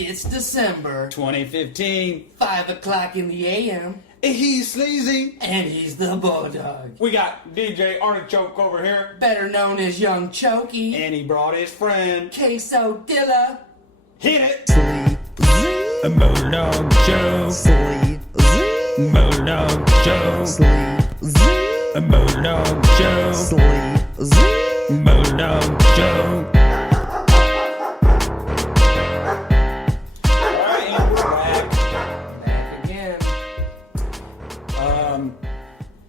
It's December 2015. 5 o'clock in the a.m. He's Sleezy. And he's the Bulldog. We got DJ Artichoke over here. Better known as Young Chokey. And he brought his friend. Queso Dilla. Hit it. Sleezy. A Bulldog Joe. Sleezy. Bulldog Joe. Sleezy. A Bulldog Joe. Sleezy. Bulldog Joe. Alright, and we're back. Back again.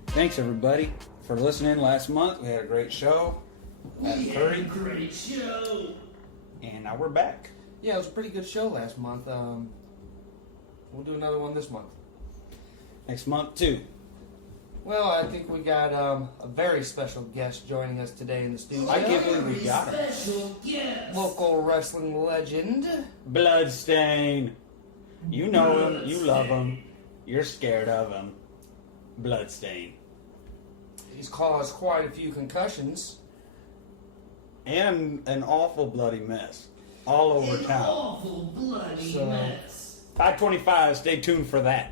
Thanks everybody for listening last month. We had a great show. Great show. And now we're back. Yeah, it was a pretty good show last month. We'll do another one this month. Next month too. Well, I think we got a very special guest joining us today in the studio. I can't believe we got him. Local wrestling legend. Bloodstain. You know him. You love him. You're scared of him. Bloodstain. He's caused quite a few concussions. And an awful bloody mess. All over town. Awful bloody mess. 525, stay tuned for that.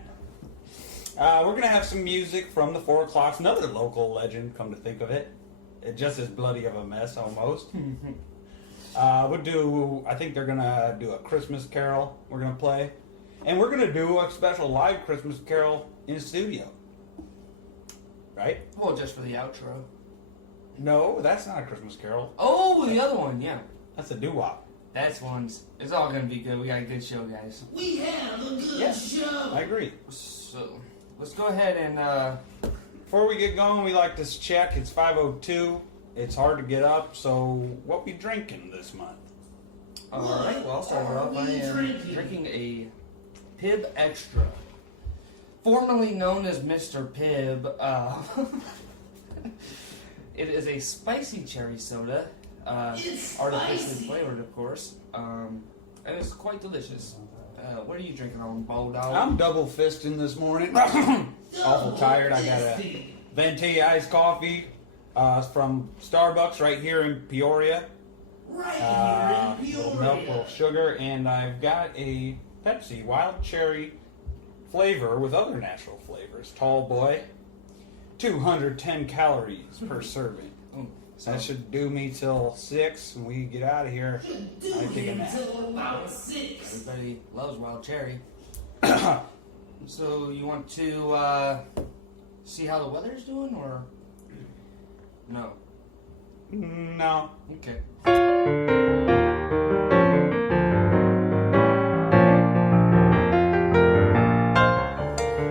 We're going to have some music from the 4 o'clocks. Another local legend, come to think of it. Just as bloody of a mess, almost. We'll do, I think they're going to do a Christmas carol we're going to play. And we're going to do a special live Christmas carol in the studio. Right? Well, just for the outro. No, that's not a Christmas carol. Oh, the other one, yeah. That's a doo-wop. That's one's. It's all gonna be good. We got a good show, guys. We have a good show. I agree. So let's go ahead and. Before we get going, we like to check. It's 5:02. It's hard to get up. So, what we drinking this month? All right. Well, I'll start it off. I am drinking a Pib Extra, formerly known as Mr. Pibb. It is a spicy cherry soda, artificially flavored, of course, and it's quite delicious. What are you drinking on, Bulldog? I'm double fisting this morning. Awful tired. I got a Venti iced coffee from Starbucks right here in Peoria. Little milk, little sugar, and I've got a Pepsi wild cherry flavor with other natural flavors. Tall boy. 210 calories per serving. So that should do me till 6 when we get out of here. I take a nap. Everybody loves wild cherry. So you want to see how the weather's doing, or no? No. Okay.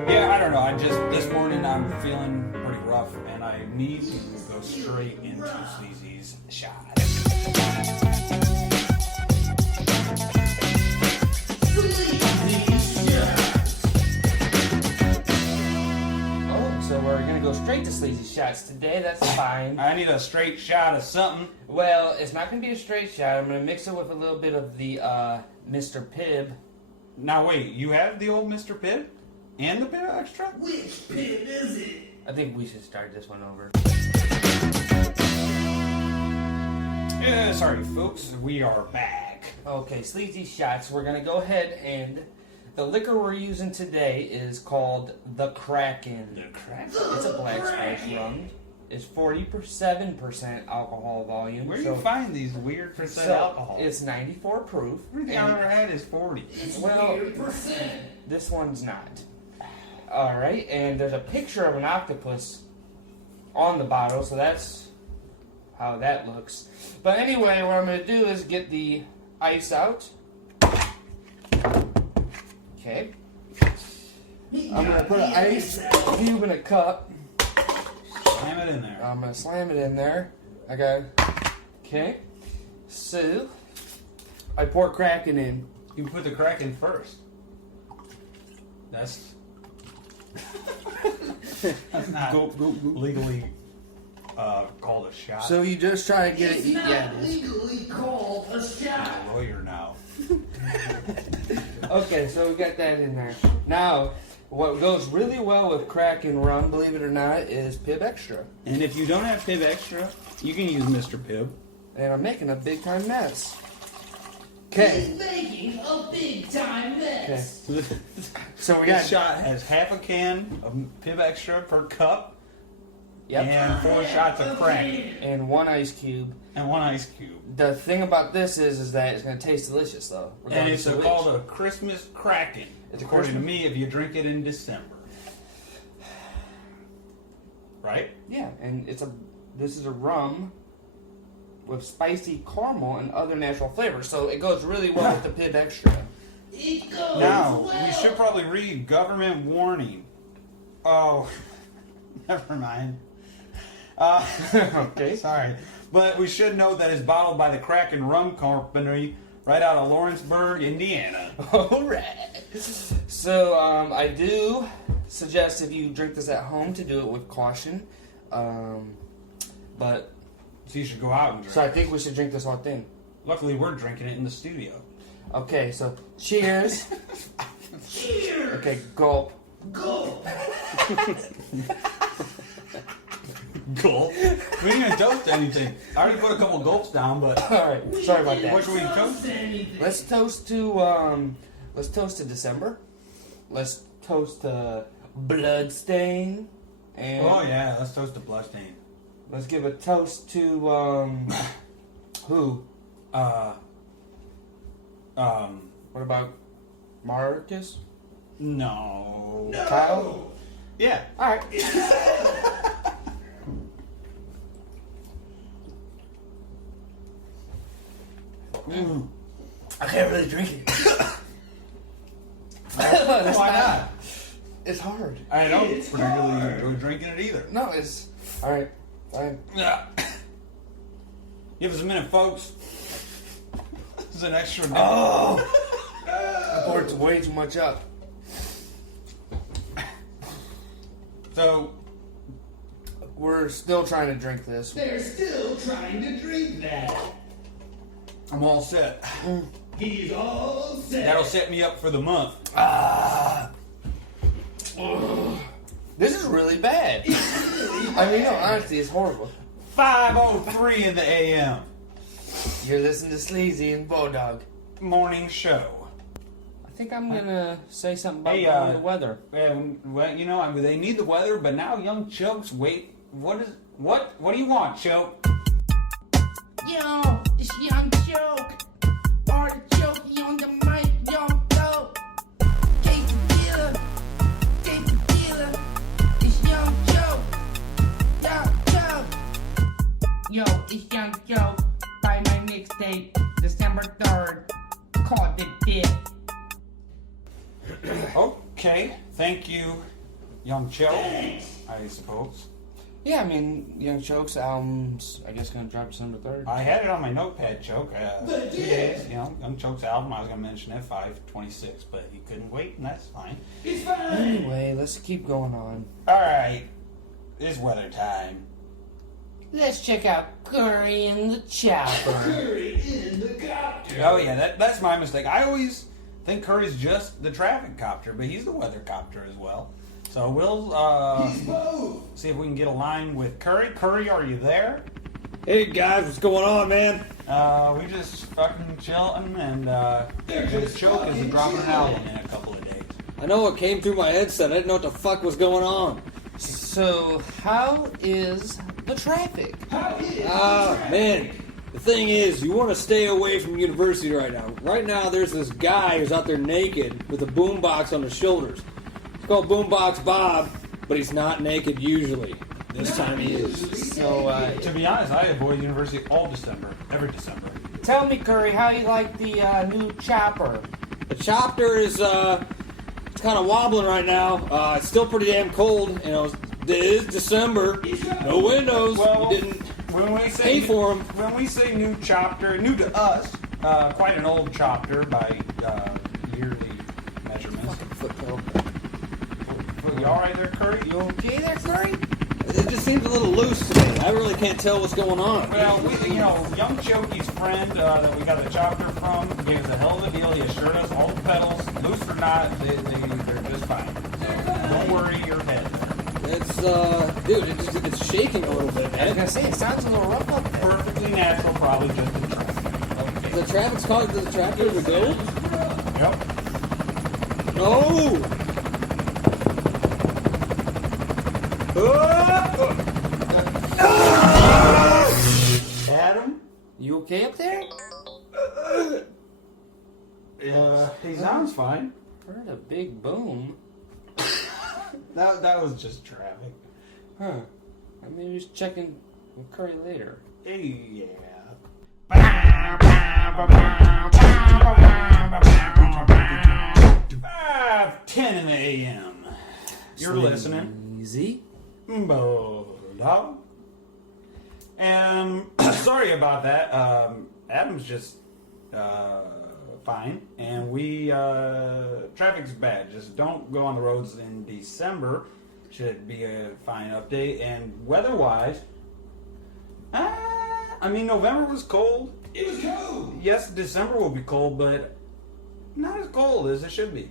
Yeah, I don't know. This morning I'm feeling pretty rough, and I need to go straight into Sleazy's shot. Oh, so we're gonna go straight to Sleazy Shots today. That's fine. I need a straight shot of something. Well, it's not gonna be a straight shot. I'm gonna mix it with a little bit of the Mr. Pibb. Now wait, you have the old Mr. Pibb? And the Pib Extra? Which pit is it? I think we should start this one over. Yeah, sorry folks, we are back. Okay, Sleazy Shots. We're gonna go ahead and the liquor we're using today is called the Kraken. The crack. It's a black spice rum. It's 47% alcohol volume. Where do you find these weird percent alcohol? It's 94 proof. Everything I've ever had is 40. Well, this one's not. Alright, and there's a picture of an octopus on the bottle, so that's how that looks. But anyway, what I'm going to do is get the ice out. Okay. I'm going to put an ice cube in a cup. Slam it in there. I'm going to slam it in there. Okay. So, I pour Kraken in. You put the Kraken first. That's not legally called a shot. So you just try to get It's it. not Yeah, it is. legally called a shot. I'm a lawyer now. Okay, so we got that in there. Now, what goes really well with Kraken rum, believe it or not, is Pib Extra. And if you don't have Pib Extra, you can use Mr. Pibb. And I'm making a big time mess. He's Okay. making a big Okay. So we got This shot has half a can of Pib Extra per cup yep, and 4 shots of crack and 1 ice cube. and 1 ice cube. The thing about this is that it's going to taste delicious, though. And it's regardless of called which. a Christmas Kraken. It's a according to Christmas- me, if you drink it in December. Right? Yeah, and this is a rum with spicy caramel and other natural flavors, so it goes really well with the Pib Extra. It goes Now, well. we should probably read government warning. Oh, never mind. Okay. Sorry. But we should note that it's bottled by the Kraken Rum Company right out of Lawrenceburg, Indiana. Alright. So, I do suggest if you drink this at home to do it with caution. But, So you should go out and drink. so I think we should drink this whole thing. Luckily, we're drinking it in the studio. Okay, so cheers. Cheers. Okay, gulp. Go. Gulp. We didn't even toast anything. I already put a couple gulps down, but Alright, sorry about what that. should we toast? Anything. Let's toast to December. Let's toast to Bloodstain. And Oh yeah, let's toast to Bloodstain. let's give a toast to who? What about Marcus? No. Kyle? Yeah. Alright. I can't really drink it. That's Why not? It's hard. I don't particularly enjoy drinking it either. No, it's alright. Fine. Yeah. Give us a minute, folks. This is an extra minute. Oh! I poured way too much up. So, We're still trying to drink this. They're still trying to drink that. I'm all set. He's all set. That'll set me up for the month. This is really bad. I mean, no, honestly, it's horrible. 5:03 in the AM. You're listening to Sleezy and Bulldog. Morning show. I think I'm gonna say something about Hey, the weather. Well, you know, I mean, they need the weather, but now young Chokes, wait, what do you want, Choke? Yo, it's Young Joke. Artichoke on the mic, Young Dope. Case dealer, it's Young Joke. Yo, it's Young Joke. Buy my mixtape, December 3rd. Called the dip. Okay, thank you, young Choke, I suppose. Yeah, I mean, Young Choke's album's, I guess, gonna drop December 3rd. I had it on my notepad, Choke. 2 days, you know, young Choke's album, I was going to mention it, 5/26, but he couldn't wait, and that's fine. It's fine. Anyway, let's keep going on. Alright, it's weather time. Let's check out Curry in the Chopper. Curry in the copter. Oh yeah, that's my mistake. I always think Curry's just the traffic copter, but he's the weather copter as well. So we'll He's both. see if we can get a line with Curry. Curry, are you there? Hey guys, what's going on, man? We just fucking chilling, and They're the just Choke is fucking dropping an chilling. album in a couple of days. I know what came through my headset. I didn't know what the fuck was going on. So, how is the traffic? How is Man, the thing is, you want to stay away from university right now. Right now, there's this guy who's out there naked with a boombox on his shoulders. It's called Boombox Bob, but he's not naked usually. This time he is. So, To be honest, I avoid university all December, every December. tell me, Curry, how you like the new chopper? The chopper is, it's kind of wobbling right now. It's still pretty damn cold. You know, it is December. No windows. Well, You didn't when we say pay for 'em. when we say new chopper, new to us, quite an old chopper by yearly measurements. foot pedal. You all right there, Curry? You okay there, Curry? It just seems a little loose to me. I really can't tell what's going on. Well, young Chokey's friend that we got the chopper from gave us a hell of a deal. He assured us all the pedals, loose or not, they're just fine. So don't worry your head. It's, dude, it's shaking a little bit, I was man. gonna say, it sounds a little rough up there. Perfectly natural, probably just in traffic. The traffic's causing the tractor to go. Yep. No! Adam? You okay up there? He sounds fine. Heard a big boom. That was just traffic. Huh. I mean, just checking with Curry later. Yeah. 5:10 in the a.m. You're listening. Easy. Bulldog. Sorry about that. Adam's just fine, and we traffic's bad. Just don't go on the roads in December. Should be a fine update. And weather-wise, I mean, November was cold. It was cold. Yes, December will be cold, but not as cold as it should be.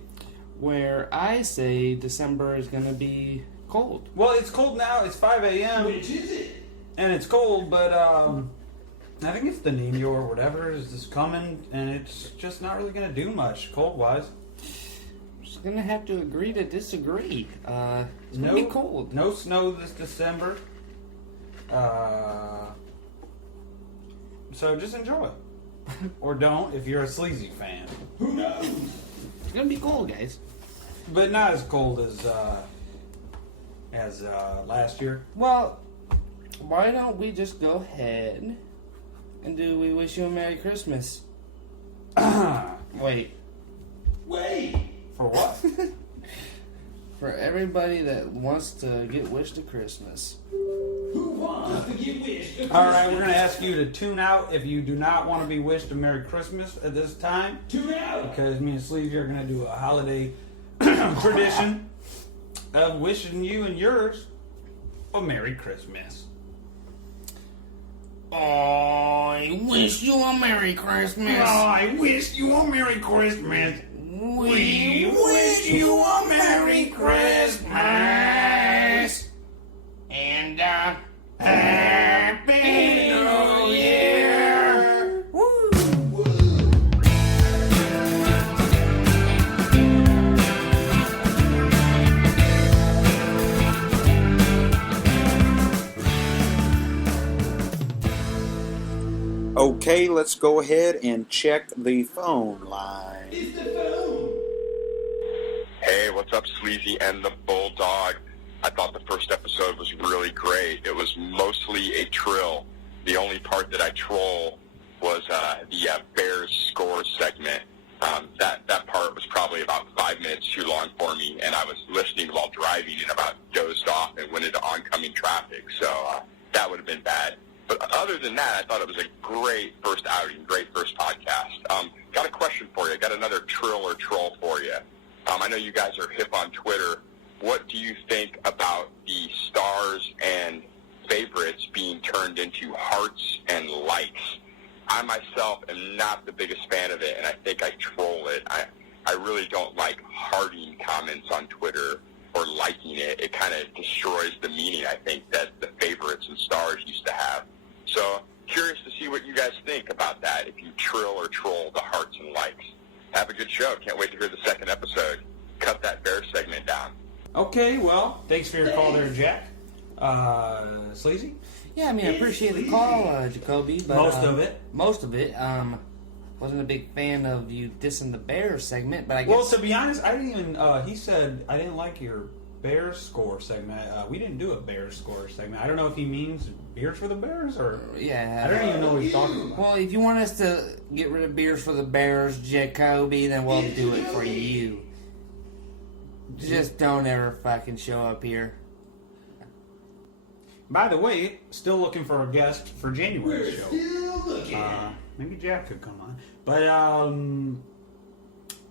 Where I say December is gonna be cold. Well, it's cold now. It's 5 a.m. Which is it? and it's cold, but I think it's the Nino or whatever is just coming, and it's just not really going to do much cold-wise. Just gonna have to agree to disagree. It's gonna be cold. No snow this December. So just enjoy. Or don't if you're a Sleezy fan. Who knows? It's gonna be cold, guys. But not as cold as last year. Well, why don't we just go ahead and do We Wish You a Merry Christmas? Wait. Wait. For what? For everybody that wants to get wished a Christmas. Who wants to get wished? Alright, we're going to ask you to tune out if you do not want to be wished a Merry Christmas at this time. Tune out. Because me and Sleezy are going to do a holiday tradition of wishing you and yours a Merry Christmas. I wish you a Merry Christmas. I wish you a Merry Christmas. We wish you a Merry Christmas. And Happy New Year. Woo. Okay, let's go ahead and check the phone line. It's the phone. Hey, what's up, Sleezy and the Bulldog? I thought the first episode was really great. It was mostly a trill. The only part that I troll was the Bears score segment. That part was probably about 5 minutes too long for me, and I was listening while driving and about dozed off and went into oncoming traffic, so that would have been bad. But other than that, I thought it was a great first outing, great first podcast. Got a question for you. Got another trill or troll for you. I know you guys are hip on Twitter. What do you think about the stars and favorites being turned into hearts and likes? I myself am not the biggest fan of it, and I think I troll it. I really don't like hearting comments on Twitter or liking it. It kind of destroys the meaning, I think, that the favorites and stars used to have. So, curious to see what you guys think about that, if you trill or troll the hearts and likes. Have a good show. Can't wait to hear the second episode. Cut that bear segment down. Okay, well, thanks for your call there, Jack. Sleazy? Yeah, I mean, I appreciate the call, Jacoby. But, Most of it. Most of it. Wasn't a big fan of you dissing the Bears segment, but I guess... Well, to be honest, I didn't even... he said, I didn't like your Bears score segment. We didn't do a Bears score segment. I don't know if he means beers for the Bears, or... Yeah. I don't even know what he's talking about. Well, if you want us to get rid of beers for the Bears, Jacoby, then we'll do it for you. Just don't ever fucking show up here. By the way, still looking for a guest for January's We're show. still looking. Maybe Jack could come on. But,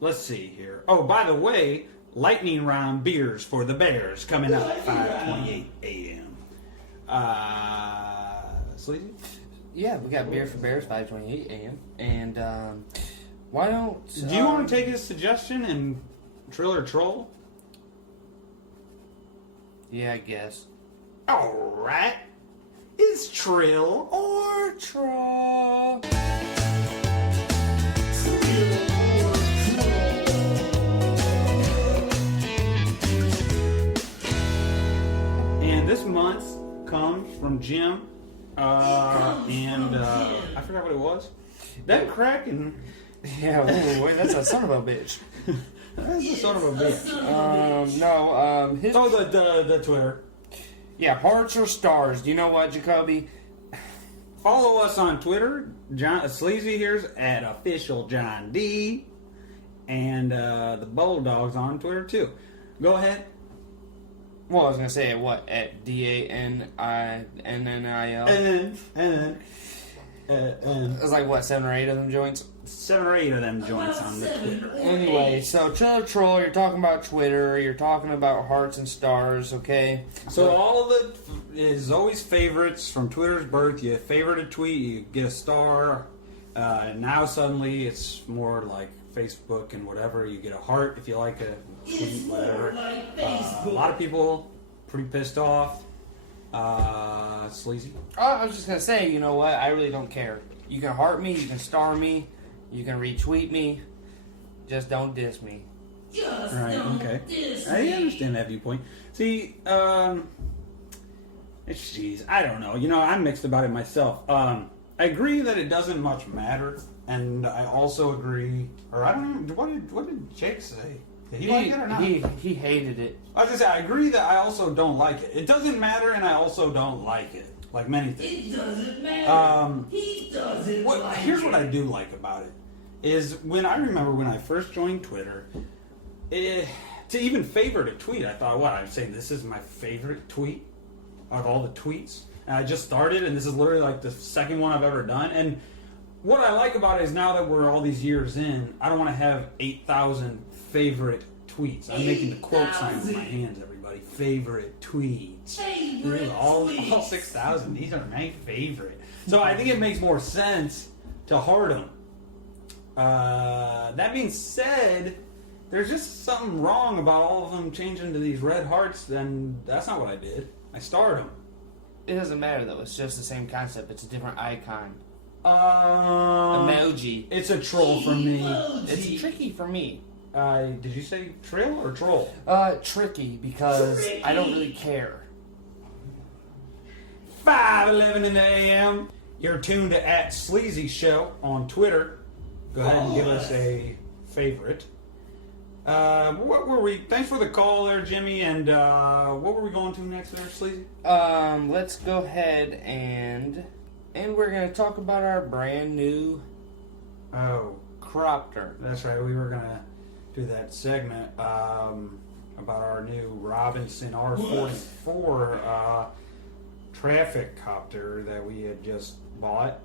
let's see here. Oh, by the way, lightning round beers for the Bears coming up at 5:28 a.m. Sleazy? Yeah, we got beer for Bears, 5:28 a.m. And, why don't... Do you want to take his suggestion and trill or troll? Yeah, I guess. Alright. It's trill Or troll. from Jim. And I forgot what it was. That Kraken. Yeah, wait, that's a son of a bitch. That's the son of a bitch. His... Oh, the Twitter. Yeah, hearts or stars. Do you know what, Jacoby? Follow us on Twitter. Sleazy here's at official John D. And the Bulldog's on Twitter too. Go ahead. Well, I was gonna say at what? At DANINNIL. And then. There's like what, 7 or 8 of them joints? 7 or 8 of them joints on the Twitter. Anyway, so Triller Troll, you're talking about Twitter, you're talking about hearts and stars, okay? So all of it is always favorites from Twitter's birth. You favorite a tweet, you get a star. Now suddenly it's more like Facebook and whatever. You get a heart if you like a tweet, whatever. A lot of people pretty pissed off. Sleazy. Oh, I was just gonna say, you know what? I really don't care. You can heart me, you can star me, you can retweet me. Just don't diss me. Right, okay. I understand that viewpoint. See, jeez, I don't know. You know, I'm mixed about it myself. I agree that it doesn't much matter, and I also agree, or I don't know, what did Jake say? Did he like it or not? He hated it. I was gonna say, I agree that I also don't like it. It doesn't matter, and I also don't like it. Like many things. It doesn't matter. He doesn't like Here's it. what I do like about it. Is when I remember when I first joined Twitter, to even favorite a tweet, I thought, I'd say this is my favorite tweet of all the tweets. And I just started, and this is literally like the second one I've ever done. And what I like about it is now that we're all these years in, I don't want to have 8,000 favorite tweets. I'm making the quote sign with my hands, everybody. Favorite tweets. All 6,000. These are my favorite. So I think it makes more sense to heart them. That being said, there's just something wrong about all of them changing to these red hearts, and that's not what I did. I starred them. It doesn't matter though. It's just the same concept. It's a different icon. Emoji. It's a troll for me. It's tricky for me. Did you say trill or troll? Tricky because I don't really care. 5:11 in the AM. You're tuned to @Sleezy Show on Twitter. Go ahead and give us a favorite. What were we? Thanks for the call there, Jimmy. And what were we going to next there, Sleazy? Let's go ahead and we're gonna talk about our brand new cropter. That's right. We were gonna do that segment about our new Robinson R44 traffic copter that we had just bought.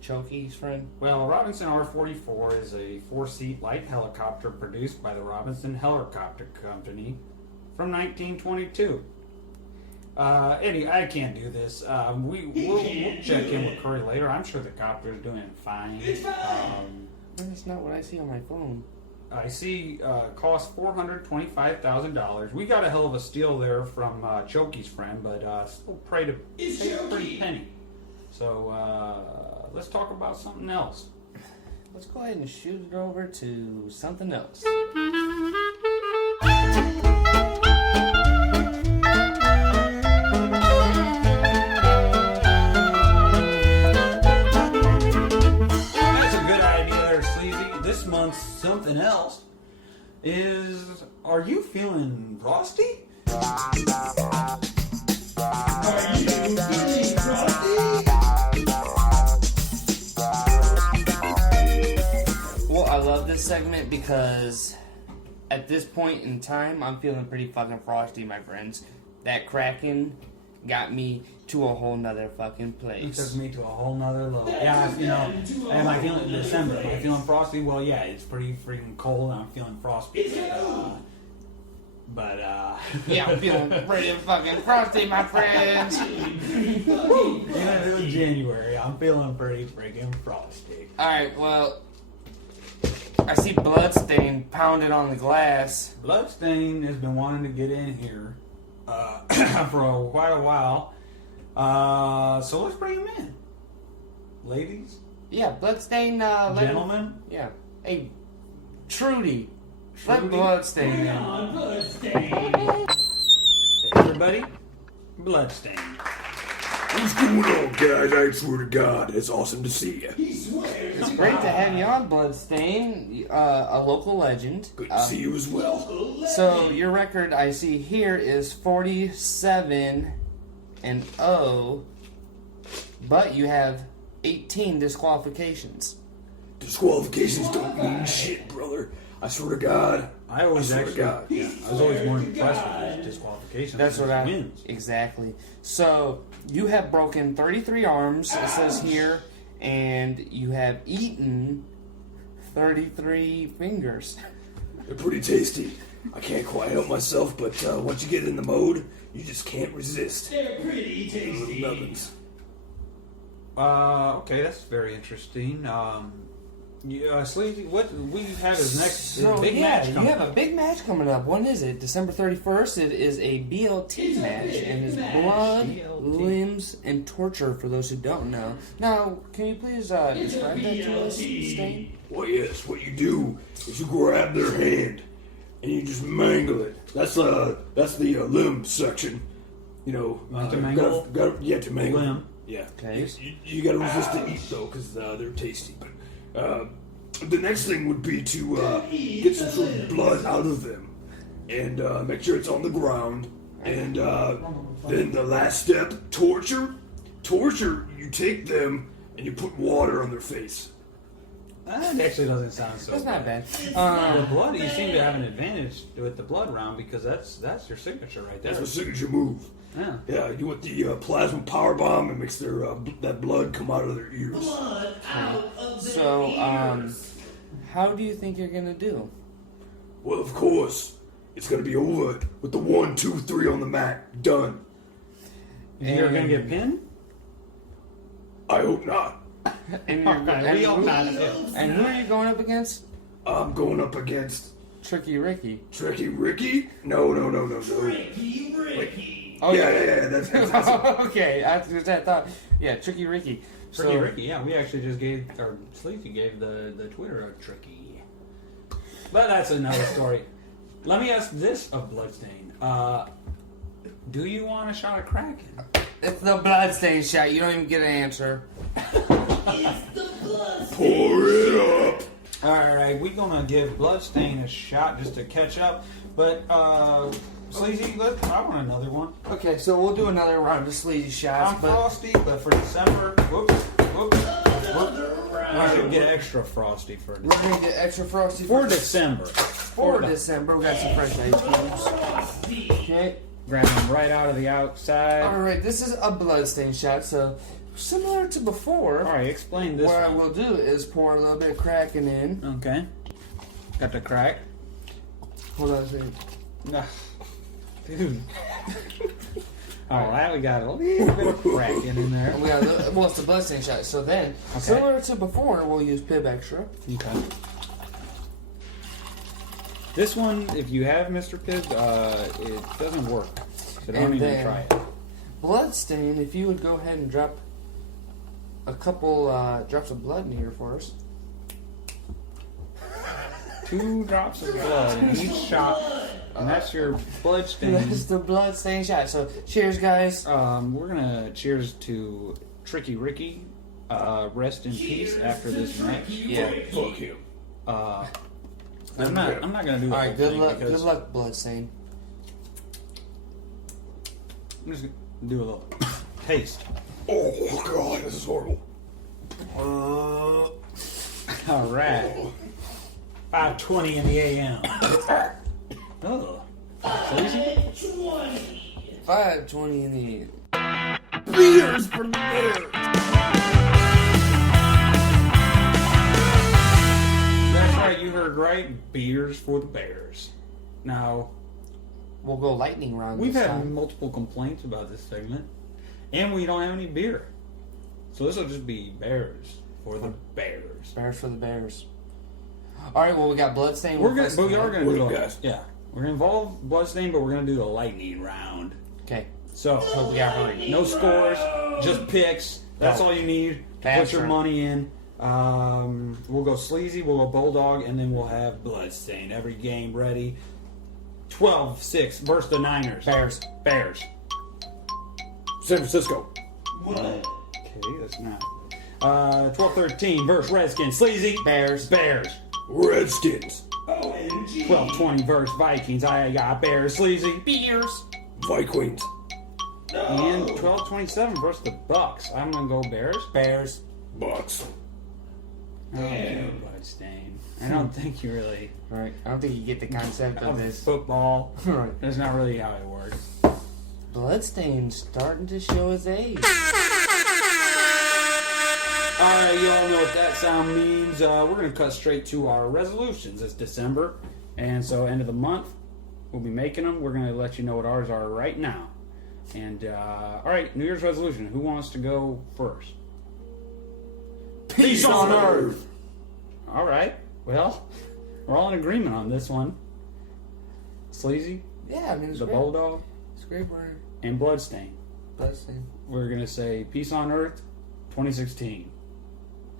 Chokey's friend. Well, Robinson R44 is a 4-seat light helicopter produced by the Robinson Helicopter Company from 1922. Eddie, I can't do this. We'll check in with Curry later. I'm sure the copter's doing fine. It's fine. That's not what I see on my phone. I see cost $425,000. We got a hell of a steal there from Chokey's friend, but still pay a pretty penny. So let's talk about something else. Let's go ahead and shoot it over to something else. This month's something else is, are you feeling frosty? Are you feeling frosty? Well, I love this segment because at this point in time, I'm feeling pretty fucking frosty, my friends. That Kraken got me to a whole nother fucking It place. took me to a whole nother level. Yeah, am I feeling December? Am I feeling frosty? Well, yeah, it's pretty freaking cold and I'm feeling frosty. But, Yeah, I'm feeling pretty fucking frosty, my friends. in January, I'm feeling pretty freaking frosty. Alright, well, I see Bloodstain pounded on the glass. Bloodstain has been wanting to get in here for quite a while. So let's bring him in. Ladies? Yeah, Bloodstain, Gentlemen? Yeah. Hey, Trudy, Let Bloodstain in. on, Bloodstain. Everybody, Bloodstain. What's going on, guys? I swear to God, it's awesome to see you. He swears. It's great to have you on, Bloodstain, a local legend. Good to see you as well. So your record I see here is 47-0, but you have 18 disqualifications. Disqualifications don't mean shit, brother. I swear to God. I always swear to actually, God. yeah, I was always more impressed with those disqualifications. That's than what I wins. exactly. So you have broken 33 arms. It says here, and you have eaten 33 fingers. They're pretty tasty. I can't quite help myself, but once you get in the mode, you just can't resist. They're pretty Little tasty. nubbins. Okay, that's very interesting. Sleazy, what we have is next So big yeah, match you coming have a big match coming up. When is it? December 31st. It is a BLT match, and it's blood, BLT. limbs, and torture. For those who don't know. Now, can you please describe that to us, Stain? Well, yes, what you do is you grab their hand and you just mangle it. That's the limb section. You know, To mangle? to mangle. Limb. Yeah. Okay. You gotta resist the eat though, because they're tasty. But the next thing would be to get some sort of blood out of them and make sure it's on the ground. And then the last step, torture. Torture. You take them and you put water on their face. That actually doesn't sound so That's not bad. The blood, you seem to have an advantage with the blood round because that's your signature right there. That's a signature move. Yeah. Yeah, you want the plasma power bomb and makes their that blood come out of their ears. Blood out of their So, ears. how do you think you're gonna do? Well, of course, it's gonna be over with the 1, 2, 3 on the mat. Done. You're gonna get pinned? I hope not. And, you're, We all got it. and who are you going up against? I'm going up against Tricky Ricky. Tricky Ricky. No. Ricky. Oh Yeah. That's okay, I thought. Yeah, Tricky Ricky. Tricky Ricky, yeah. We actually just gave, or Sleezy gave the Twitter a Tricky. But that's another story. Let me ask this of Bloodstain. Do you want a shot of Kraken? It's the Bloodstain shot. You don't even get an answer. It's the blood. pour it up. Alright, we're gonna give Bloodstain a shot just to catch up. But, Sleazy, I want another one. Okay, so we'll do another round of sleazy shots. I'm but frosty, but for December, whoops. I should get extra frosty for we're gonna get extra frosty For December. For December. We got some fresh ice cubes. Okay. Grab them right out of the outside. All right, this is a Bloodstain shot. So similar to before. All right, explain this What I one. will do is pour a little bit of Kraken in. Okay. Got the crack. Hold on a second. Nah. Dude. Alright, we got a little bit of cracking in there. We got well, it's a Bloodstain shot. So then, similar to before, we'll use Pib Extra. Okay. This one, if you have Mr. Pibb, it doesn't work. So don't And even then- try it. Bloodstain, if you would go ahead and drop a couple drops of blood in here for us. 2 drops of blood in each shot. And that's your blood stain. That's the Bloodstain shot. So, cheers, guys. We're gonna cheers to Tricky Ricky. Rest in peace after this match. Yeah. Fuck him. I'm not gonna do that. All right, good thing luck. because Good luck, Bloodstain. I'm just gonna do a little taste. Oh God, this is horrible. All right. 5:20 in the a.m. Oh, Sleazy? 5:20 in the. Beers for the bears. That's right, you heard right. Beers for the Bears. Now, We'll go lightning round. we've this had time. multiple complaints about this segment, and we don't have any beer. So this will just be Bears for the Bears. Bears for the Bears. All right. Well, we got Bloodstain. But we are gonna What do do a, you guys? yeah. We're gonna involve Bloodstain, but we're gonna do the lightning round. Okay. So we got hurry. no scores, just picks. That's Go. all you need to Fast put your round. money in. We'll go Sleezy, we'll go Bulldog, and then we'll have Bloodstain. Every game ready. 12-6 versus the Niners. Bears. Bears. San Francisco. What? Okay, that's not. 12-13 versus Redskins. Sleazy. Bears. Bears. Redskins. OMG. 12-20 versus Vikings. I got Bears. Sleazy. Bears. Vikings. And 12-27 versus the Bucks. I'm gonna go Bears. Bears. Bucks. Okay, Bloodstain. I don't think you really Right. I don't think you get the concept of of this. football. Right. That's not really how it works. Bloodstain's starting to show his age. Alright, you all know what that sound means. We're going to cut straight to our resolutions. It's December, and so end of the month, we'll be making them. We're going to let you know what ours are right now. And, alright, New Year's resolution. Who wants to go first? Peace on earth. Alright, well, we're all in agreement on this one. Sleazy, Yeah, I mean, it's the great. Bulldog, It's a great word. and Bloodstain. Bloodstain. We're going to say Peace on Earth 2016.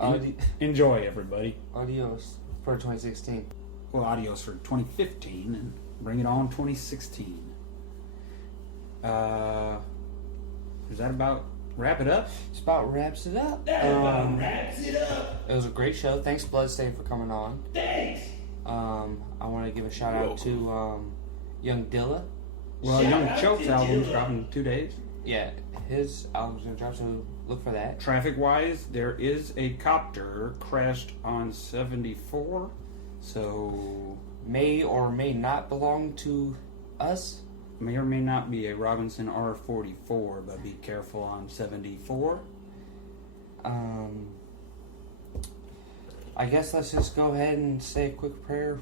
Adi- Enjoy, everybody. Adios for 2016. Well, adios for 2015 and bring it on 2016. Does that about wrap it up? Just about wraps it up. That about wraps it up. It was a great show. Thanks, Bloodstain, for coming on. Thanks. I want to give a shout out to Young Dilla. Well, Shout Young out Choke's to album's Dilla. dropping in 2 days. Yeah, his album's gonna drop, so look for that. Traffic wise, there is a copter crashed on 74, so May or may not belong to us. may or may not be a Robinson R44, but be careful on 74. I guess let's just go ahead and say a quick prayer.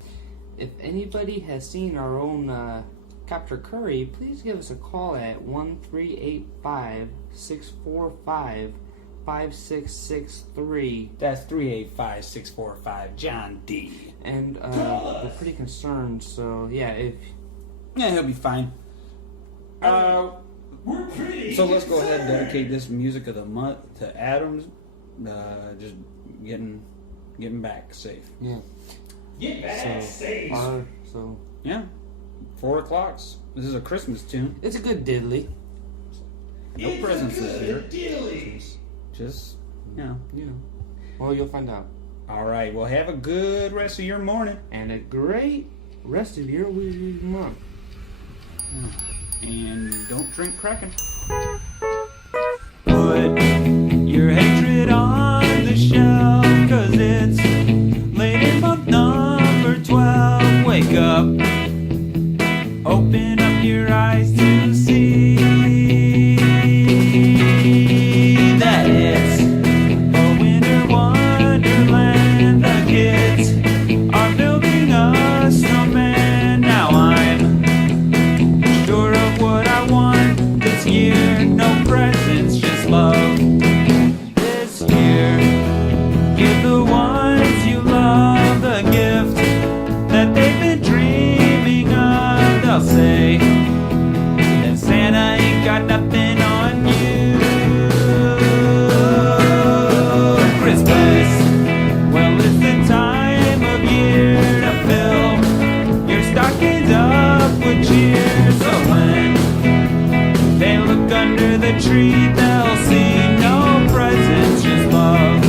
If anybody has seen our own Copter Curry, please give us a call at 1-385-645-5663. That's 385-645 John D. And we're pretty concerned, so yeah, if Yeah, he'll be fine. We're pretty. So let's go ahead and dedicate this music of the month to Adams. Just getting back safe. yeah, Get back safe. so Yeah, 4 o'clock. This is a Christmas tune. it's a good diddly. No It's a presents this good year. dilly. Just Well, you'll find out. All right. Well, have a good rest of your morning, And a great rest of your month. and don't drink Kraken. Put your hatred on the shelf, 'cause it's late in month number 12. Wake up, open up your eyes to see that it's a winter wonderland. The kids are building a snowman. Now I'm sure of what I want this year. No presents, just love. This year, give the ones you love the gift that they've been dreaming of. They'll say that Santa ain't got nothing on you. Christmas, well, it's the time of year to fill your stockings up with cheer. So when they look under the tree, they'll see no presents, just love.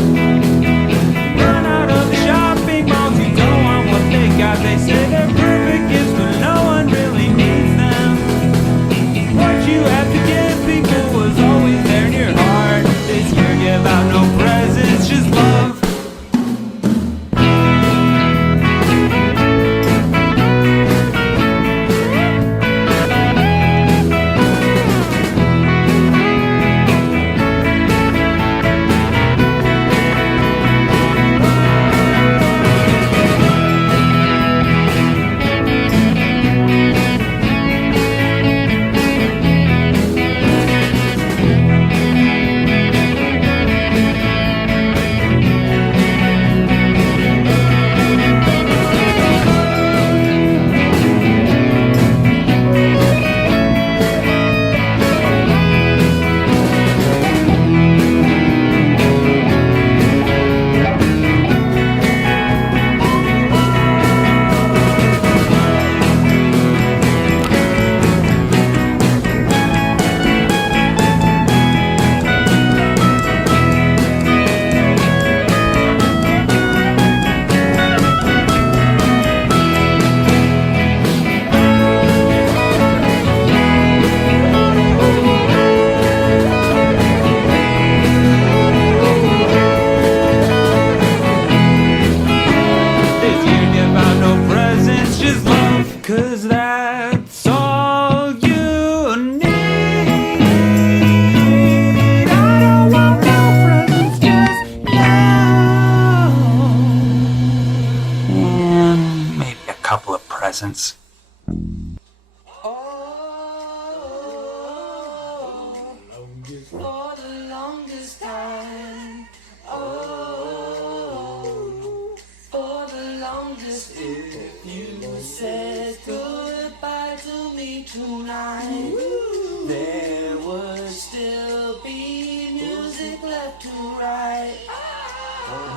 presence. For the longest time, oh, for the longest, if you said goodbye to me tonight, there would still be music left to write.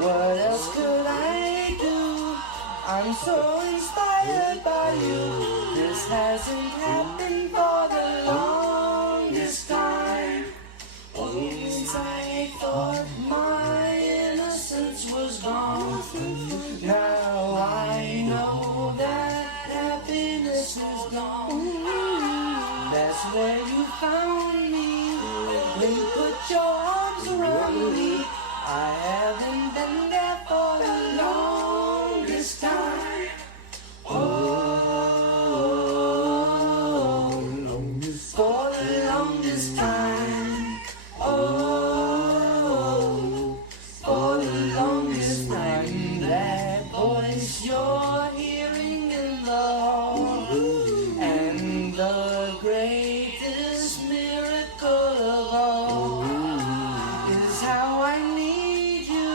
What else could I do? I'm so inspired by you. This hasn't happened for the longest time. Once I thought my innocence was gone. Now I know that happiness is gone. That's where you found me. When you put your arms around me. I haven't been there for the longest time. Oh, for the longest time. Oh, for the longest time. That voice you're hearing in the hall, and the greatest miracle of all is how I need you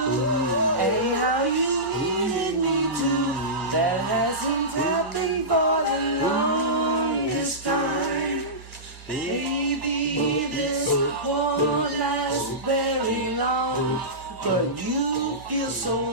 and how you needed me too. That hasn't happened for the longest time. Baby, this won't last very long, but you feel so